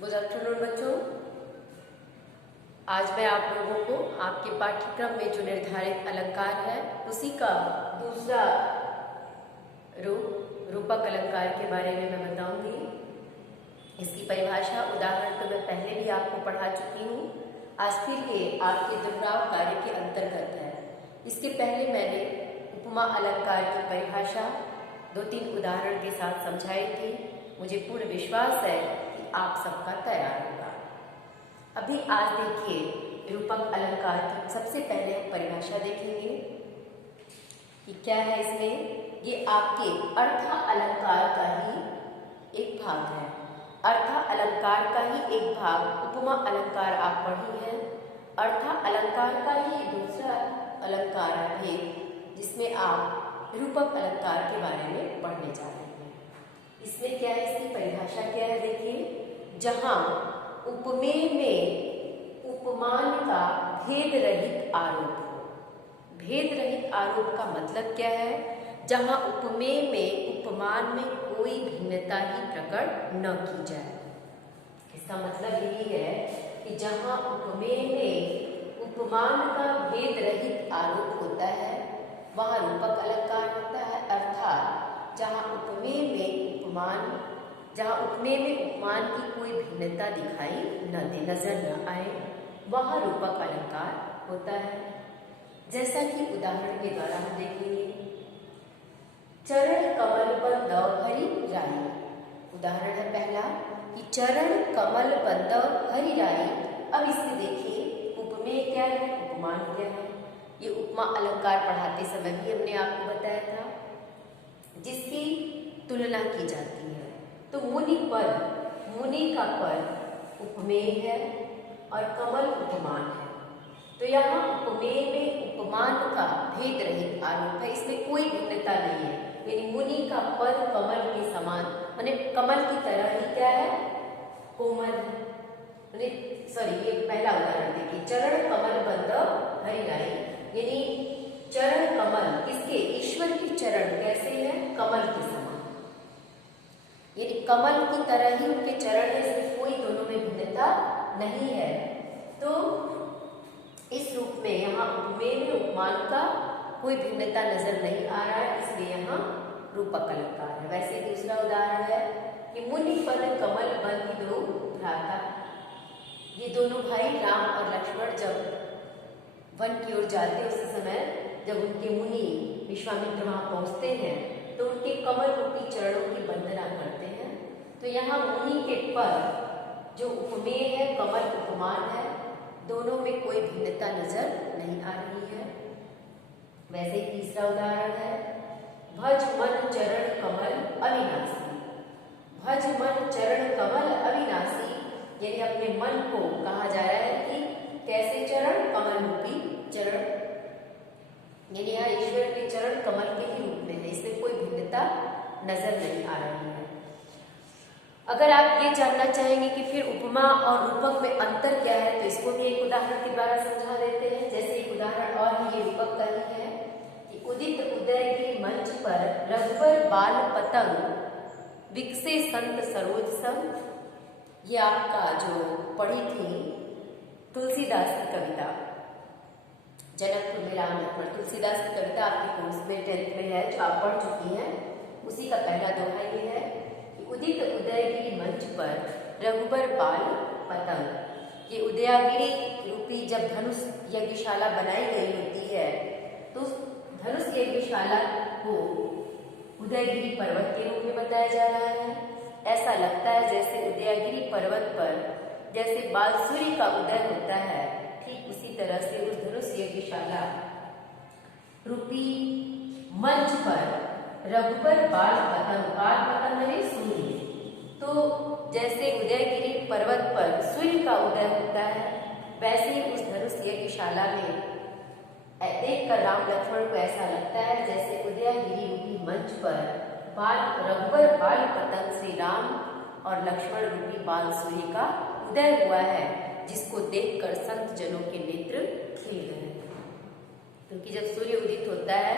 Good afternoon बच्चों। आज मैं आप लोगों को आपके पाठ्यक्रम में जो निर्धारित अलंकार है उसी का दूसरा रूपक अलंकार के बारे में मैं बताऊंगी। इसकी परिभाषा उदाहरण तो मैं पहले भी आपको पढ़ा चुकी हूँ। आज फिर ये आपके दोहराव कार्य के अंतर्गत है। इसके पहले मैंने उपमा अलंकार की परिभाषा 2-3 उदाहरण के साथ समझाई थी। मुझे पूर्ण विश्वास है कि आप सबका तैयार होगा। अभी आज देखिए रूपक अलंकार की सबसे पहले परिभाषा देखेंगे कि क्या है इसमें। ये आपके अर्थ अलंकार का ही एक भाग है। अर्थ अलंकार का ही एक भाग उपमा अलंकार आप पढ़ी है। अर्थ अलंकार का ही दूसरा अलंकार है जिसमें आप रूपक अलंकार के बारे में पढ़ने जा रहे हैं। इसमें क्या है, इसकी परिभाषा क्या है देखिए। जहां उपमेय में उपमान का भेद रहित आरोप हो। भेद रहित आरोप का मतलब क्या है? जहां उपमेय में उपमान में कोई भिन्नता ही प्रकट न की जाए। इसका मतलब यही है कि जहां उपमेय में उपमान का भेद रहित आरोप होता है वहां रूपक अलंकार होता है। अर्थात जहां उपमेय में उपमान की कोई भिन्नता दिखाई न दे, नजर न आए, वहां रूपक अलंकार होता है। जैसा कि उदाहरण के द्वारा हम देखेंगे, चरण कमल बंदव हरि राई। उदाहरण है पहला कि चरण कमल बंदव हरि राई। अब इसमें देखिए उपमेय क्या है, उपमान क्या है। ये उपमा अलंकार पढ़ाते समय भी हमने आपको बताया था, जिसकी तुलना की जाती है। तो मुनि का पद उपमेय है और कमल उपमान है। तो यहाँ उपमेय में उपमान का भेद रहित आरोप है, इसमें कोई भिन्नता नहीं है। यानी मुनि का पद कमल के समान, माने कमल की तरह ही क्या है, कोमल है। ये पहला उदाहरण देखिए, चरण कमल बंदव हरि राई। यानी चरण कमल किसके, ईश्वर के चरण कैसे है, कमल के समान। यानी कमल की तरह ही उनके चरण है, इसमें कोई दोनों में भिन्नता नहीं है। तो इस रूप में यहाँ उपमेय में उपमान का कोई भिन्नता नजर नहीं आ रहा है, इसलिए यहाँ रूपक अलंकार है। वैसे दूसरा उदाहरण है कि मुनि पद कमल बन दो भ्राता। ये दोनों भाई राम और लक्ष्मण जब वन की ओर जाते उस समय जब उनके मुनि विश्वामित्र वहां पहुंचते हैं तो उनके कमल रूपी चरणों की वंदना करते हैं। तो यहाँ मुनि के पद जो उपमेय है, कमल उपमान है, दोनों में कोई भिन्नता नजर नहीं आ रही है। वैसे तीसरा उदाहरण है, भज मन चरण कमल अविनाशी। भज मन चरण कमल अविनाशी, यानी अपने मन को कहा जा रहा है कि कैसे चरण, कमल रूपी चरण। यानी यहाँ ईश्वर के चरण कमल के ही रूप में है, इसमें कोई भिन्नता नजर नहीं आ रही है। अगर आप ये जानना चाहेंगे कि फिर उपमा और रूपक में अंतर क्या है, तो इसको भी एक उदाहरण के द्वारा समझा देते हैं। जैसे एक उदाहरण और ही ये रूपक का ही है कि उदित उदय के मंच पर रघुबर बाल पतंग विकसे संत सरोज संग। ये आपका जो पढ़ी थी तुलसीदास की कविता, जनकपुर में राम लक्ष्मण, तुलसीदास की कविता आपके कोर्स में 10th में है, जो आप पढ़ चुकी हैं। उसी का पहला दोहा ये है कि उदित उदयगिरी मंच पर रघुबर बाल पतंग। ये उदयगिरी रूपी जब धनुष यज्ञशाला बनाई गई होती है तो धनुष यज्ञशाला को उदयगिरी पर्वत के रूप में बताया जा रहा है। ऐसा लगता है जैसे उदयगिरी पर्वत पर जैसे बालसूरी का उदय होता है, ठीक उसी तरह से उस धनुष यज्ञशाला रूपी मंच पर रघुबर बाल पतंग ने सूर्य। तो जैसे उदयगिरी पर्वत पर सूर्य का उदय होता है, वैसे ही उस धनुष यज्ञशाला में देखकर राम लक्ष्मण को ऐसा लगता है जैसे उदयगिरी रूपी मंच पर रघुबर बाल पतंग से राम और लक्ष्मण रूपी बाल सूर्य का उदय हुआ है, जिसको देखकर संत जनों के नेत्र खिल गए। क्योंकि जब सूर्य उदित होता है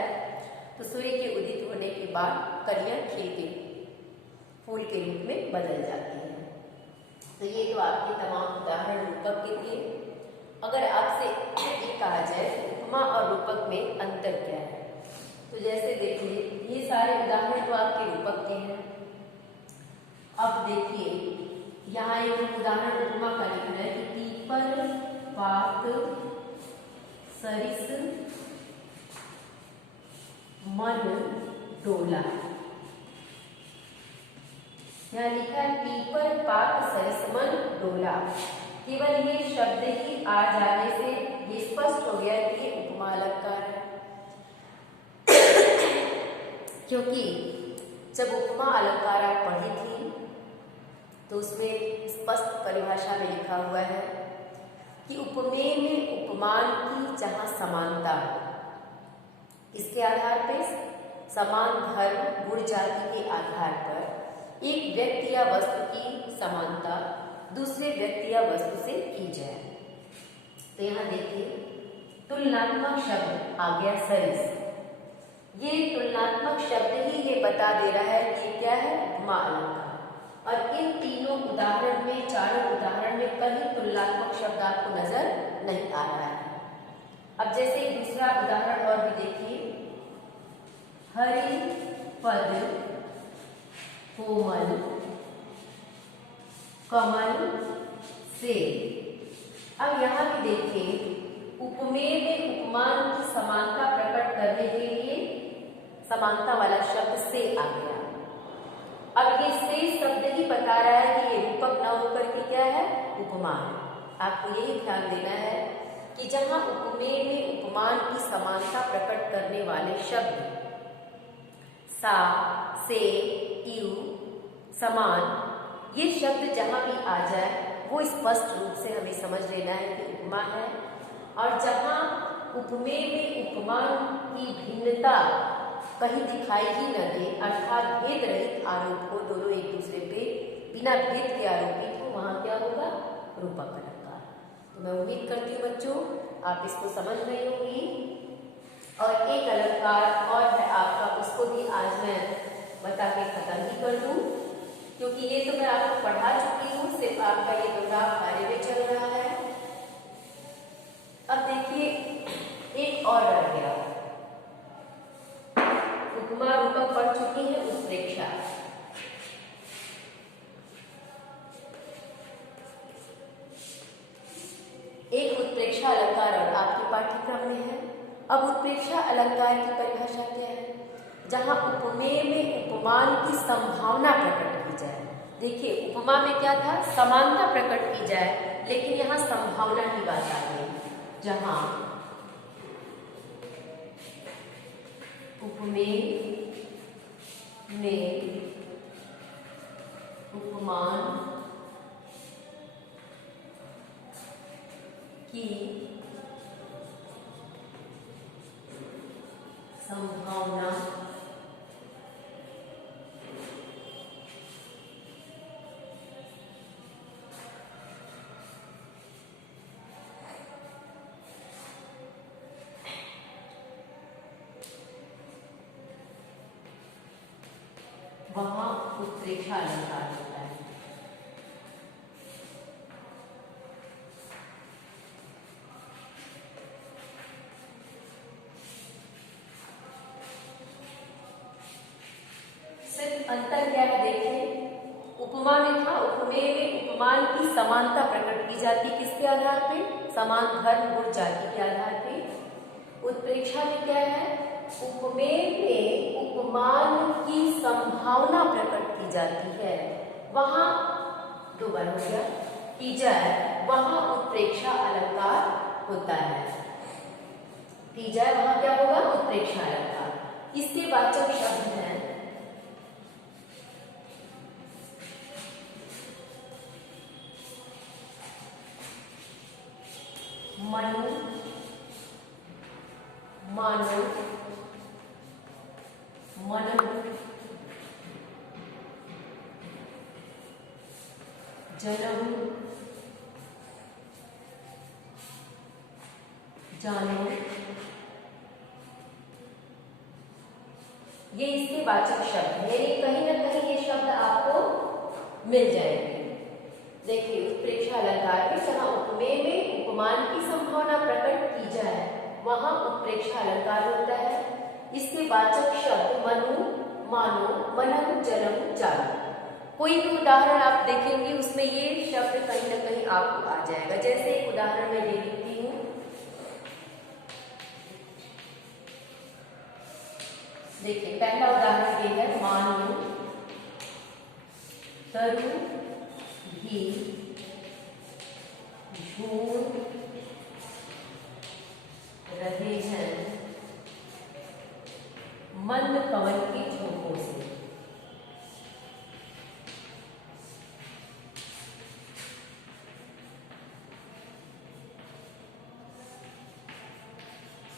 तो सूर्य के उदित होने के बाद कलियां खिल के फूल के रूप में बदल जाती हैं। तो ये तो आपके तमाम उदाहरण रूपक के थे। अगर आपसे ये कहा जाए उपमा और रूपक में अंतर क्या है, तो जैसे देखिए ये सारे उदाहरण तो आपके रूपक के हैं। अब देखिए यहाँ एक उदाहरण उपमा का लिखना है कि पीपल पात सरिस मन डोला। यहाँ लिखा है पीपल पात सरिस मन डोला। केवल ये शब्द ही आ जाने से ये स्पष्ट हो गया कि ये उपमा अलंकार है। क्योंकि जब उपमा अलंकार आप पढ़ी थी तो उसमें स्पष्ट परिभाषा में लिखा हुआ है कि उपमेय में उपमान की जहाँ समानता, इसके आधार पर समान धर्म गुण जाति के आधार पर एक व्यक्ति या वस्तु की समानता दूसरे व्यक्ति या वस्तु से की जाए। तो यहाँ देखिए तुलनात्मक शब्द आ गया सरिस। ये तुलनात्मक शब्द ही ये बता दे रहा है कि क्या है, उपमा अलंकार। और इन तीनों उदाहरण में, चारों उदाहरण में कहीं तुलनात्मक शब्द आपको नजर नहीं आ रहा है। अब जैसे दूसरा उदाहरण और भी देखिए, हरि पद कोमल कमल से। अब यहाँ भी देखिए उपमेय में उपमान की समानता प्रकट करने के लिए समानता वाला शब्द से आ गया। अब ये से शब्द ही बता रहा है कि ये रूपक न होकर के क्या है, उपमा है। आपको यही ध्यान देना है कि जहाँ उपमेय में उपमान की समानता प्रकट करने वाले शब्द सा, से, इव, समान, ये शब्द जहाँ भी आ जाए वो स्पष्ट रूप से हमें समझ लेना है कि उपमा है। और जहाँ उपमेय में उपमान की भिन्नता कहीं दिखाई ही न दे, अर्थात भेद रहित आरोप हो, दोनों एक दूसरे पे बिना भेद के आरोपित हो, वहाँ क्या होगा, रूपक अलंकार। तो मैं उम्मीद करती हूँ बच्चों आप इसको समझ रहे होंगी। और एक अलंकार और है आपका, उसको भी आज मैं बता के खत्म ही कर दूँ, क्योंकि ये तो मैं आपको पढ़ा चुकी हूँ, सिर्फ आपका ये दोहराव कार्य में चल रहा है। अब देखिए एक और रह गया, उपमा रूपक पढ़ चुकी है, उत्प्रेक्षा। एक उत्प्रेक्षा अलंकार और आपके पाठ्यक्रम में है। अब उत्प्रेक्षा अलंकार की परिभाषा क्या है, जहां उपमेय में उपमान की संभावना प्रकट की जाए। देखिए उपमा में क्या था, समानता प्रकट की जाए, लेकिन यहाँ संभावना की बात आ गई। जहां उपमेय में उपमान की संभावना वहां उत्प्रेक्षा अलंकार होता है। सिर्फ अंतर क्या है, देखिए उपमा में था, उपमेय में उपमान की समानता प्रकट की जाती, किसके आधार पे, समान धर्म गुण जाति के आधार पे। उत्प्रेक्षा में क्या है, उपमेय में उपमान की संभावना प्रकट की जाती है, वहां दो बार हो गया, की जाए, वहां उत्प्रेक्षा अलंकार होता है। की जाए वहां क्या होगा, उत्प्रेक्षा अलंकार। इसके वाचक शब्द हैं मनु, मानो, मनन, जनहु, जानो, ये इसके वाचक शब्द हैं। कहीं ना कहीं ये शब्द आपको मिल जाएंगे। देखिए उत्प्रेक्षा अलंकार में जहाँ उपमेय में उपमान की संभावना प्रकट की जाए वहां उत्प्रेक्षा अलंकार होता है। इसके वाचक शब्द मनु, मानो, मनम, जनम, जानो। कोई भी उदाहरण आप देखेंगे उसमें ये शब्द कहीं ना कहीं आपको आ जाएगा। जैसे एक उदाहरण मैं ये लिखती हूँ, देखिए पहला उदाहरण ये है, मानो तरु भी झूम रहे हैं मंद पवन के झोंकों से।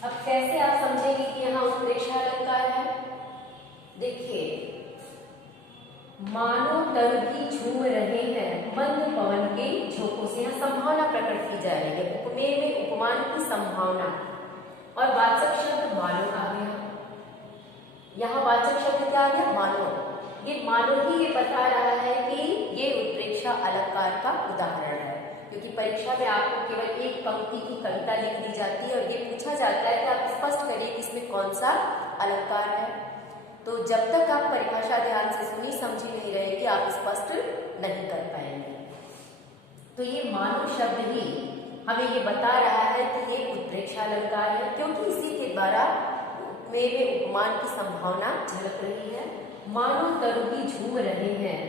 अब कैसे आप समझेंगे कि यहाँ उत्प्रेक्षा अलंकार है? देखिए मानो तरु झूम रहे हैं मंद पवन के झोंकों से, यहाँ संभावना प्रकट की जा रही है। उपमेय में उपमान की संभावना और वाचक शब्द मानो आ गया। यहाँ वाचक शब्द क्या आ गया? मानो। ये मानो ही ये बता रहा है कि ये उत्प्रेक्षा अलंकार का उदाहरण है, क्योंकि परीक्षा में आपको केवल एक पंक्ति की कविता लिख दी जाती है और ये पूछा जाता है कि आप स्पष्ट करिए कि इसमें कौन सा अलंकार है। तो जब तक आप परिभाषा ध्यान से सुनी समझी नहीं रहेगी आप स्पष्ट नहीं कर पाएंगे। तो ये मानो शब्द ही हमें ये बता रहा है कि ये उत्प्रेक्षा अलंकार है, क्योंकि इसी के द्वारा उपमेय में उपमान की संभावना झलक रही है। मानो तरु भी झूम रहे हैं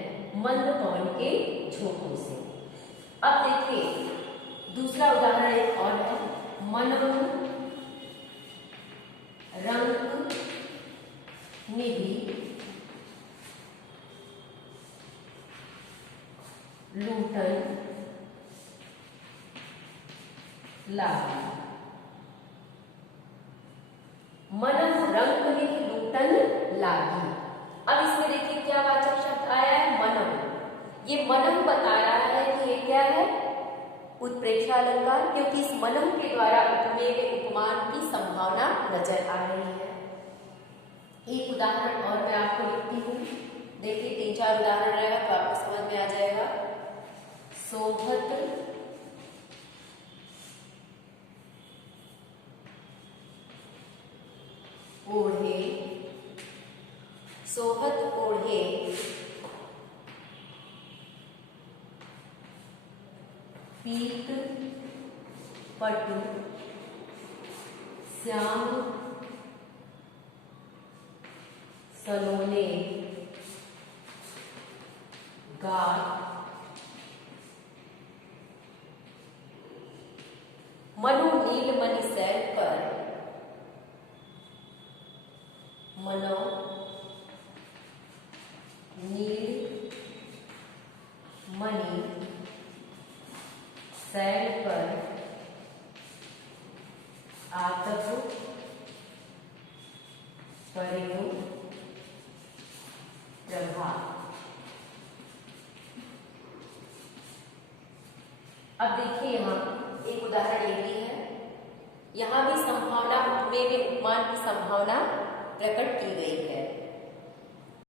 मंद पवन के झोंकों से। अब देखिए दूसरा उदाहरण एक और है, मनम रंग निधि लूटन लागी। मनम रंग निधि लूटन लागी। अब इसमें देखिए क्या वाचक शब्द आया है? मनम। ये मनम बता रहा है कि ये क्या है? उत्प्रेक्षा अलंकार, क्योंकि इस मनम के द्वारा उपमेय में उपमान की संभावना नजर आ रही है। एक उदाहरण और मैं आपको लिखती हूँ, देखिए 3-4 उदाहरण रहेगा तो आपको समझ में आ जाएगा। शोभत ओढ़े, शोभत ओढ़े पीत पटु श्याम सलोने गात मनु नील मणि सैल पर, मनो नील मणि सैल पर आतप परेनु प्रभात। अब देखिए यहाँ एक उदाहरण ये भी है, यहाँ भी संभावना उपमेय में उपमान की संभावना प्रकट की गई है।